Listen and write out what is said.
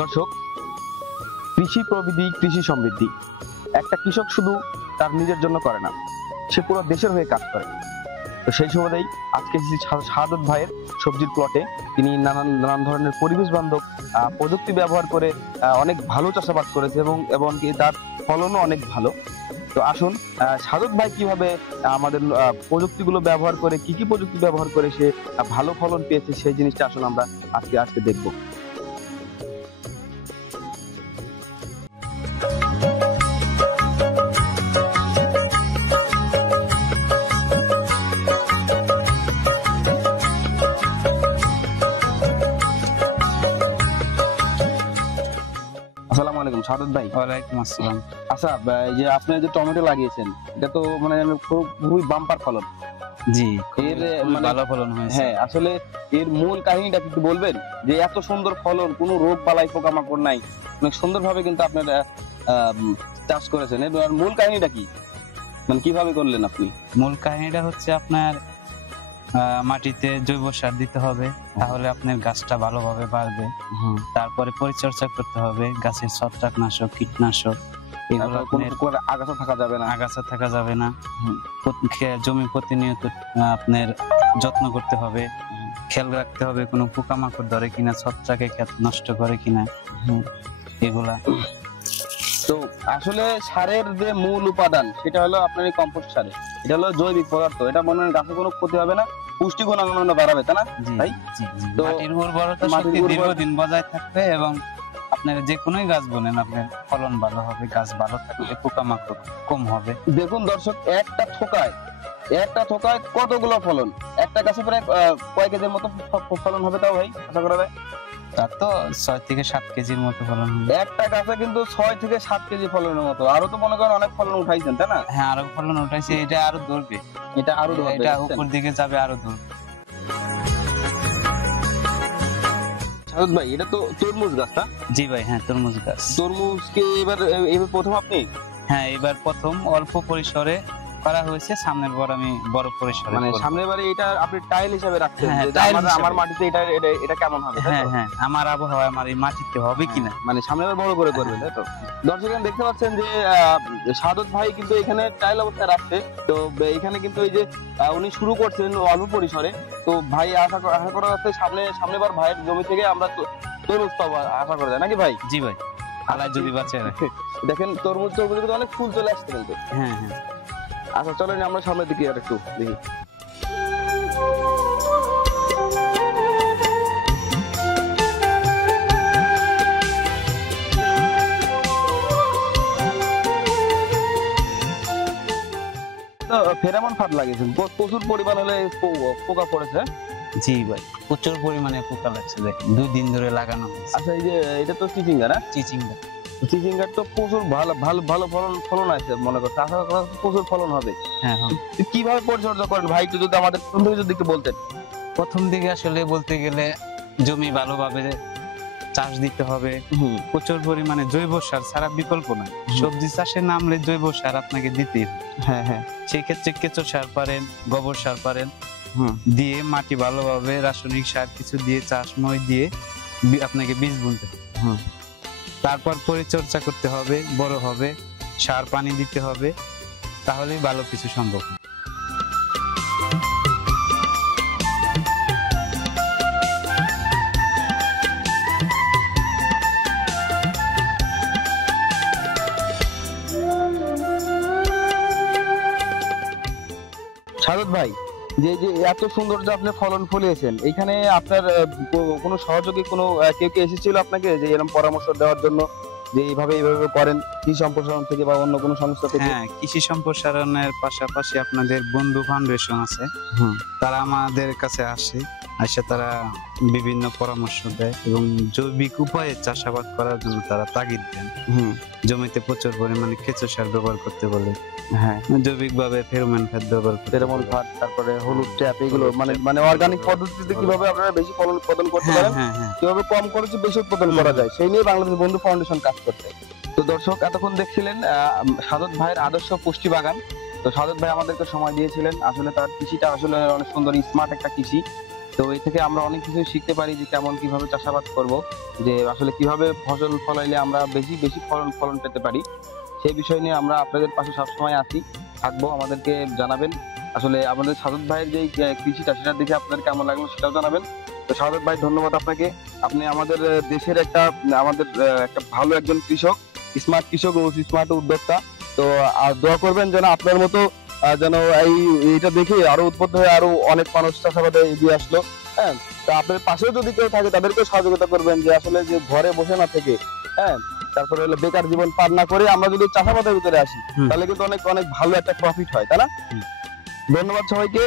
দর্শক, কৃষি প্রবিধি, কৃষি সমৃদ্ধি। একটা কৃষক শুধু তার নিজের জন্য করে না, সে পুরো দেশের হয়ে কাজ করে। তো সেই সুবাদেই আজকে শাহাদত ভাইয়ের সবজির প্লটে তিনি নানান ধরনের পরিবেশ বান্ধব প্রযুক্তি ব্যবহার করে অনেক ভালো চাষাবাদ করেছে এবং তার ফলনও অনেক ভালো। তো আসুন, শাহাদত ভাই কিভাবে আমাদের প্রযুক্তিগুলো ব্যবহার করে, কি কি প্রযুক্তি ব্যবহার করে সে ভালো ফলন পেয়েছে, সেই জিনিসটা আসলে আমরা আজকে দেখবো। আসসালামু আলাইকুম শাহাদত ভাই। ওয়ালাইকুম আসসালাম। আচ্ছা, এই যে আপনি যে টমেটো লাগিয়েছেন, এটা তো মানে খুবই বাম্পার ফলন। জি, এর মানে ভালো ফলন হয়েছে। হ্যাঁ, আসলে এর মূল কাহিনীটা কি বলবেন? যে এত সুন্দর ফলন, কোনো রোগ বালাই পোকামাকড় নাই, অনেক সুন্দরভাবে কিন্তু আপনারা চাষ করেছেন। এর মূল কাহিনীটা কি, মানে কিভাবে করলেন আপনি? মূল কাহিনীটা হচ্ছে আপনার মাটিতে জৈব সার দিতে হবে, তাহলে আপনার গাছটা ভালোভাবে বাড়বে। তারপরে পরিচর্যা করতে হবে, গাছের ছত্রাকনাশক, কীটনাশক, এগুলো আগাছা থাকা যাবে না। আগাছা থাকা যাবে না। জমি প্রতিনিয়ত আপনার যত্ন করতে হবে, খেয়াল রাখতে হবে কোনো পোকামাকড় ধরে কিনা, ছত্রাকে ক্ষেত নষ্ট করে কিনা, এগুলা। তো আসলে সারের যে মূল উপাদান সেটা হলো আপনার এই কম্পোস্ট সারে। এটা হলো জৈবিক পদার্থ, এটা মনে হয় গাছে কোনো ক্ষতি হবে না, পুষ্টিগুণ বাড়াবে, তাই না ভাই? তো মাটির উর্বরতা শক্তি দীর্ঘদিন বজায় থাকবে এবং আপনার যে কোনোই গাছ বলেন আপনার ফলন ভালো হবে, গাছ ভালো থাকবে, পোকামাকড় কম হবে। দেখুন দর্শক, একটা থোকায় কতগুলো ফলন, একটা গাছে প্রায় কয় কেজির মতো ফলন হবে তাও ভাই আশা করা যায়? তার তো 6 থেকে 7 কেজির মতো ফলন হবে। একটা গাছে কিন্তু 6 থেকে 7 কেজি ফলনের মতো। আরো তো মনে করেন অনেক ফলন উঠাইছেন, তাই না? হ্যাঁ, আরো ফলন উঠাইছে। এটা আরো ধরবে, এটা উপর দিকে যাবে, আরো ধরবে। শাহাদত ভাই, এটা তো তরমুজ গাছ, না? জি ভাই, হ্যাঁ তরমুজ গাছ। তরমুজকে এবার প্রথম আপনি? হ্যাঁ, এবার প্রথম অল্প পরিসরে করা হয়েছে, সামনের বার আমি বড় পরিসরে, মানে সামনের বারে এটা আপনি টাইল হিসেবে রাখছেন, হ্যাঁ, যে আমার মাটিতে এটা কেমন হবে? হ্যাঁ হ্যাঁ, আমার আবহাওয়া আমার এই মাটিতে হবে কিনা, মানে সামনের বার বড় করে করবেন, তাই তো? দর্শক দেখতে পাচ্ছেন যে শাহাদত ভাই কিন্তু এখানে টাইল অবস্থায় রাখছে। তো এখানে কিন্তু এই যে উনি শুরু করছেন অল্প পরিসরে। তো ভাই আশা করা যাচ্ছে সামনের বার ভাইয়ের জমি থেকে আমরা তরমুজ পাবো, আশা করা যায় নাকি ভাই? জি ভাই, আল্লাহ যদি বাঁচে রাখে। দেখেন তরমুজ কিন্তু অনেক ফুল চলে আসছে কিন্তু। হ্যাঁ হ্যাঁ। আচ্ছা চলেন আমরা সামনের দিকে আর একটু দেখি। ফেরামন ফাঁদ লাগিয়েছেন, প্রচুর পরিমাণ হলে পোকা পড়েছে। জি ভাই, প্রচুর পরিমাণে পোকা লাগছে, দেখেন 2 দিন ধরে লাগানো হয়েছে। আচ্ছা, এই যে এটা তো চিচিঙ্গা, না? চিচিঙ্গা তো প্রচুর ভালো ফলন আছে মনে করছে, আশা করা প্রচুর ফলন হবে। হ্যাঁ হ্যাঁ। কিভাবে পরিচর্যা করেন ভাই, একটু যদি আমাদের যদি একটু বলতেন। প্রথম দিকে আসলে বলতে গেলে জমি ভালোভাবে চাষ দিতে হবে, প্রচুর পরিমাণে জৈব সার ছাড়া বিকল্প নাই। সবজি চাষে নামলে জৈব সার আপনাকে দিতেই হবে। হ্যাঁ হ্যাঁ। সেই ক্ষেত্রে কেঁচো সার পারেন, গোবর সার পারেন, দিয়ে মাটি ভালোভাবে রাসায়নিক সার কিছু দিয়ে, চাষময় দিয়ে আপনাকে বীজ বুনতে হবে। তারপর পরিচর্যা করতে হবে, বড় হবে, সার পানি দিতে হবে, তাহলেই ভালো কিছু সম্ভব। শাহাদত ভাই, যে এত সুন্দর যে আপনি ফলন ফলিয়েছেন, এখানে আপনার কোনো সহযোগী কোনো কেউ এসেছিল আপনাকে যে এরকম পরামর্শ দেওয়ার জন্য, যে এইভাবে করেন, কৃষি সম্প্রসারণ থেকে বা অন্য কোনো সংস্থা থেকে? হ্যাঁ, কৃষি সম্প্রসারণের পাশাপাশি আপনাদের বন্ধু ফাউন্ডেশন আছে, তারা আমাদের কাছে আসে, তারা বিভিন্ন পরামর্শ দেয় এবং জৈবিক উপায়ে চাষাবাদ করার জন্য তারা তাগিদ দেন। জমিতে প্রচুর পরিমাণে কেঁচো সার ব্যবহার করতে বলে, হ্যাঁ জৈবিক ভাবে ফেরোমন ফাঁদ ব্যবহার করতে, তারপরে হলুদ ট্যাপ, এগুলো মানে অর্গানিক পদ্ধতিতে কিভাবে আপনারা বেশি ফলন উৎপাদন করতে পারেন, কিভাবে কম খরচে বেশি উৎপাদন করা যায়, সেই নিয়ে বাংলাদেশ বন্ধু ফাউন্ডেশন কাজ করছে। তো দর্শক, এতক্ষণ দেখছিলেন শাহাদত ভাইয়ের আদর্শ পুষ্টি বাগান। তো শাহাদত ভাই আমাদেরকে সময় দিয়েছিলেন। আসলে তার কৃষিটা আসলে অনেক সুন্দর, স্মার্ট একটা কৃষি। তো এই থেকে আমরা অনেক কিছু শিখতে পারি যে কেমন কিভাবে চাষাবাদ করব, যে আসলে কিভাবে ফসল ফলাইলে আমরা বেশি বেশি ফলন পেতে পারি। সেই বিষয় নিয়ে আমরা আপনাদের পাশে সবসময় আছি, থাকবো। আমাদেরকে জানাবেন আসলে আমাদের সাদত ভাইয়ের যে কৃষিটা, সেটার দিকে আপনাদের কেমন লাগলো সেটাও জানাবেন। তো সাদত ভাই, ধন্যবাদ আপনাকে। আপনি আমাদের দেশের একটা ভালো একজন কৃষক, স্মার্ট কৃষক ও স্মার্ট উদ্যোক্তা। তো দোয়া করবেন যেন আপনার মতো যেন এইটা দেখে আরো উদ্বুদ্ধ হয়ে আরো অনেক মানুষ চাষাবাদে এগিয়ে আসলো। হ্যাঁ, তো আপনার পাশেও যদি কেউ থাকে তাদেরকেও সহযোগিতা করবেন, যে আসলে যে ঘরে বসে না থেকে, হ্যাঁ, তারপরে হলো বেকার জীবন পার না করে আমরা যদি চাষাবাদের ভিতরে আসি, তাহলে কিন্তু অনেক অনেক ভালো একটা প্রফিট হয়, তাই না? ধন্যবাদ সবাইকে।